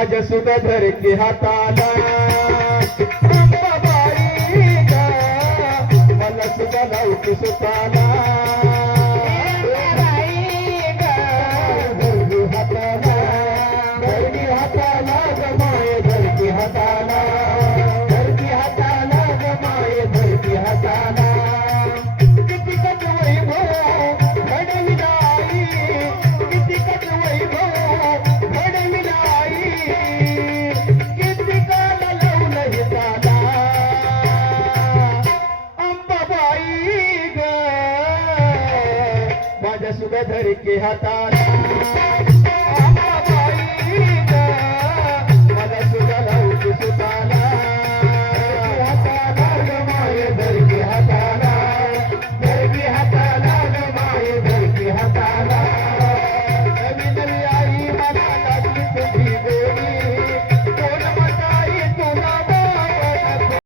माझ्या सुगधर की हाताला अंबाबाई ग मला सुद्धा लावती सुताला धरली हाताला ग माये धरती हाताला ग माये धरती हाताला किती कट वैभव घडविलाई किती कट वैभव घडविलाई किती काल लावून हिताला अंबाबाई ग माझ्या सुगधर की हाताला